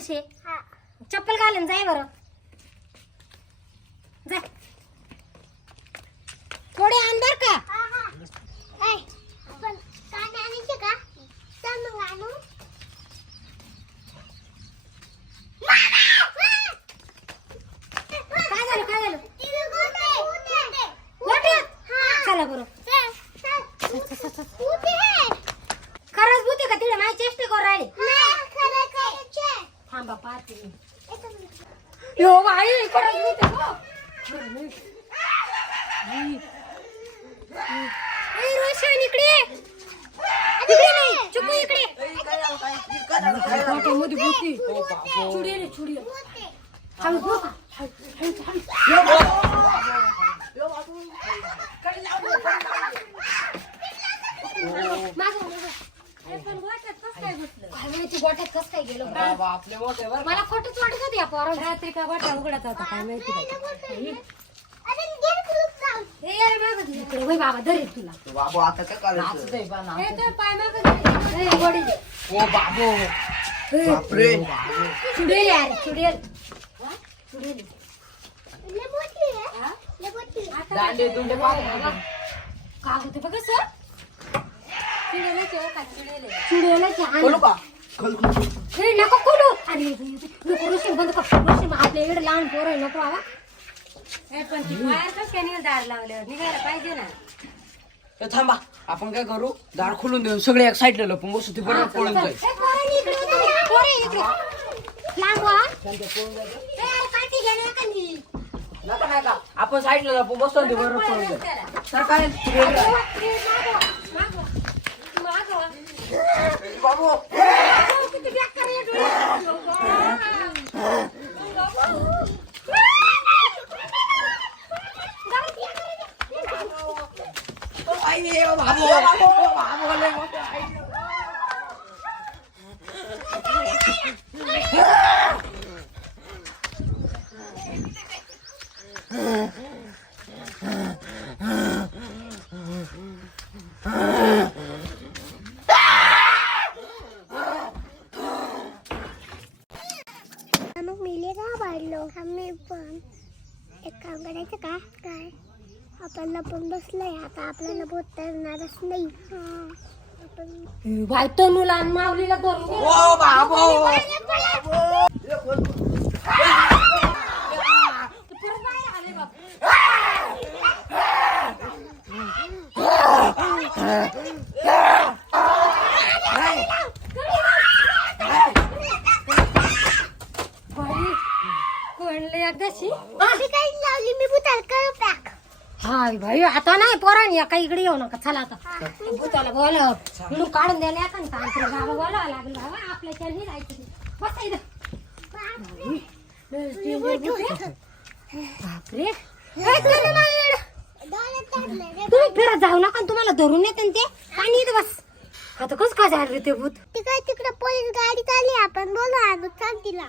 थोडेसे चप्पल घालून जाय बरं. जा. थोडे आण बर का. खरंच भूते का तिला माझी चेष्टे करून राहिले. आंबा पाहते मी यो बाई इकडे घेऊ ते गं. खरं नाही. बाई. ए, रोशन इकडे ये. इकडे नाही चुकू इकडे काय वाट्यामध्ये भुती. चुडी रे चुडी थांब, हो का? काय घुसलं? काय माहिती कसं काय गेलो बाबा आपले मोठे बर मला खोटच वाटत होती या पोराला रात्री का गोट्या उघडत होता काय माहिती काय हे यार मागं दे इकडे. वय बाबा धर एक तुला बाबू आता काय करायचं नाचतोय बा हे नाचतोय. तर पाय मागं दे. हे गोडी दे. ओ बाबू हे, बापरे चुडेल यार चुडेल हा? चुडेल हा? आता दांडे दुंडे पाहतो कागद बघ सर का. बोलू का नको खोलू अरे नको रोशन बंद कर रोशन आपल्या इकडे लहान पोर आहे, नको बाबा पण ती बाहेर कसं काय दार निघायला पाहिजे ना ए, थांबा आपण काय करू दार खोलून देऊ सगळे एक साईडला लपून बसू ते बरोबर पळून जाईल ए, पोरं इकडे उतरा. पोरं इकडे लांब व्हा. ए, अरे घ्या ना एखादी. नका नका आपण साईडला लपून बसतो ते बरोबर पळून जाईल त्याला. బాబు అయ్యో బాబు బాబు బాబు అయ్యో आम्ही पण एक काम करायचं का? काय? आपण लपून बसलोय. आता आपल्याला बोलता येणारच नाही. हा. आपण बाय तनुला आणि माऊलीला धरून. ओ बाबू परत बाहेर आले बाप. बाई, कोणले एकदाशी मी काही लावली मी भूताल कर पॅक हाय भाई आता नाही पोरांनी एका इकडे येऊ नका. चला आता. भूताला इकडून काढून द्यायला तांत्रिक बाबा बोलावं लागेल. बाबा आपल्या नाही जायचं. बसा इथं. बापरे. तुम्ही फिरत जाऊ नका तुम्हाला धरून येते ते आणि इथं बस. आता कस काय झालं रे ते भूत? तिकडे तिकडे पोलीस गाडी चालली आपण बोलू आज चाल तिला